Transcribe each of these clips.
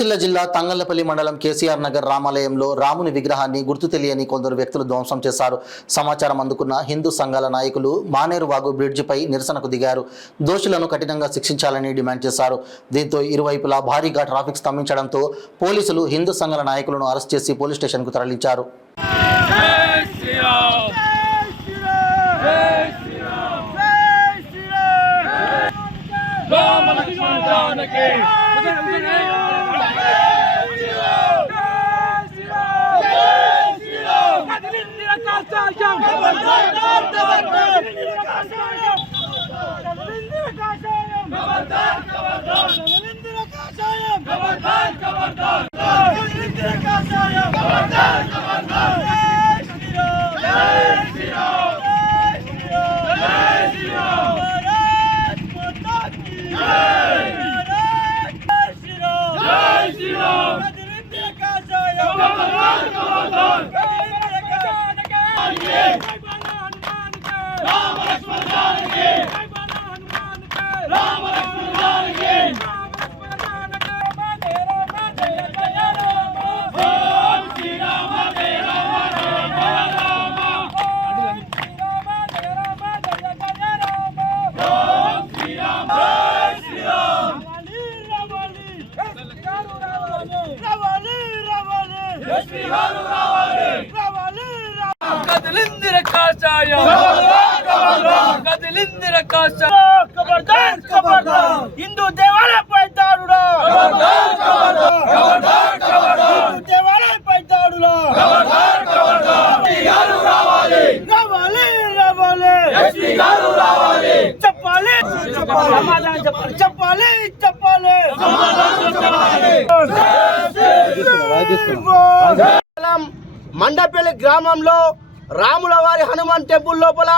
సిరిసిల్ల జిల్లా తంగళ్లపల్లి మండలం కేసీఆర్ నగర్ రామాలయంలో రాముని విగ్రహాన్ని గుర్తు తెలియని కొందరు వ్యక్తులు ధ్వంసం చేశారు. సమాచారం అందుకున్న హిందూ సంఘాల నాయకులు మానేరు వాగు బ్రిడ్జిపై నిరసనకు దిగారు. దోషులను కఠినంగా శిక్షించాలని డిమాండ్ చేశారు. దీంతో ఇరువైపులా భారీగా ట్రాఫిక్ స్తంభించడంతో పోలీసులు హిందూ సంఘాల నాయకులను అరెస్ట్ చేసి పోలీస్ స్టేషన్కు తరలించారు. हिंदू देवालय पैदारुड़ा देवालय पैदारुड़ा चप्पाले चप्पाले चप्पाले మండపల్లి గ్రామంలో రాములవారి హనుమాన్ టెంపుల్ లోపల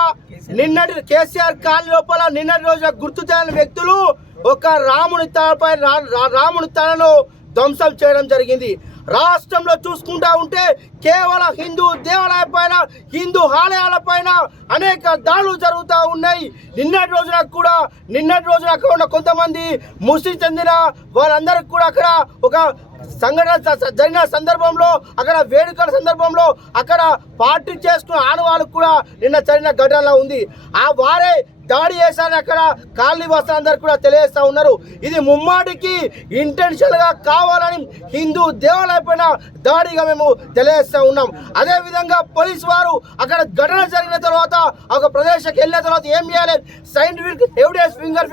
నిన్నటి కేసీఆర్ కాలనీ లోపల నిన్నటి రోజున గుర్తు తెలియని వ్యక్తులు ఒక రాముని తలను ధ్వంసం చేయడం జరిగింది. రాష్ట్రంలో చూసుకుంటా ఉంటే కేవలం హిందూ దేవాలయాల పైన హిందూ ఆలయాల పైన అనేక దాడులు జరుగుతూ ఉన్నాయి. నిన్నటి రోజున అక్కడ ఉన్న కొంతమంది ముస్లిం చెందిన వారందరికీ కూడా అక్కడ ఒక సంఘటన జరిగిన సందర్భంలో అక్కడ వేడుకల సందర్భంలో అక్కడ పార్టీ చేసుకున్న ఆనవాళ్ళకు కూడా నిన్న జరిగిన ఘటనలో ఉంది. ఆ వారే దాడి చేశారని అక్కడ కాలనీ వాసులందరూ కూడా తెలియజేస్తా ఉన్నారు. ఇది ముమ్మాటికి ఇంటెన్షనల్ గా కావాలని హిందూ దేవాలయ పైన దాడిగా మేము తెలియజేస్తా ఉన్నాం. అదే విధంగా పోలీసు వారు అక్కడ ఘటన జరిగిన తర్వాత ఒక ప్రదేశానికి వెళ్ళిన తర్వాత ఏం చేయాలి, సైంటిఫిక్ ఎవిడెన్స్ ఫింగర్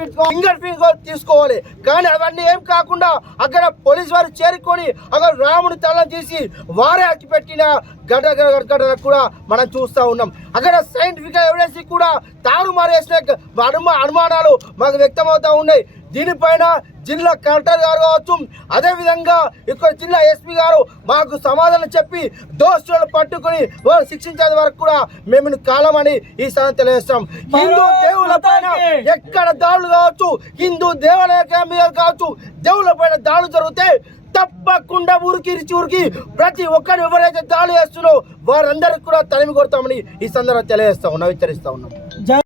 ప్రింట్ తీసుకోవాలి. కానీ అవన్నీ ఏం కాకుండా అక్కడ పోలీసు వారు చేరుకొని అక్కడ రాముని తలను తీసి వారే అట్టిపెట్టిన ఘటన కూడా మనం చూస్తా ఉన్నాం. అక్కడ సైంటిఫిక్ ఎవిడెన్స్ కూడా తారుమారు చేసిన అనుమానాలు మాకు వ్యక్తమవుతా ఉన్నాయి. దీనిపైన జిల్లా కలెక్టర్ గారు కావచ్చు, అదేవిధంగా ఇక్కడ జిల్లా ఎస్పీ గారు మాకు సమాధానం చెప్పి దోషులను పట్టుకుని వాళ్ళు శిక్షించే వరకు కూడా మేము కాలమని ఈ సాయం తెలియజేస్తాం. హిందూ దేవుల పైన ఎక్కడ దాడులు కావచ్చు, హిందూ దేవాలయాల మీద కావచ్చు, దేవుల పైన దాడులు జరిగితే తప్పకుండా ఉరికి ప్రతి ఒక్కరు ఎవరైతే దాడులు చేస్తున్నారో వారందరికీ కూడా తరిమి కొడతామని ఈ సందర్భంగా తెలియజేస్తా ఉన్నాం, హెచ్చరిస్తా ఉన్నాం.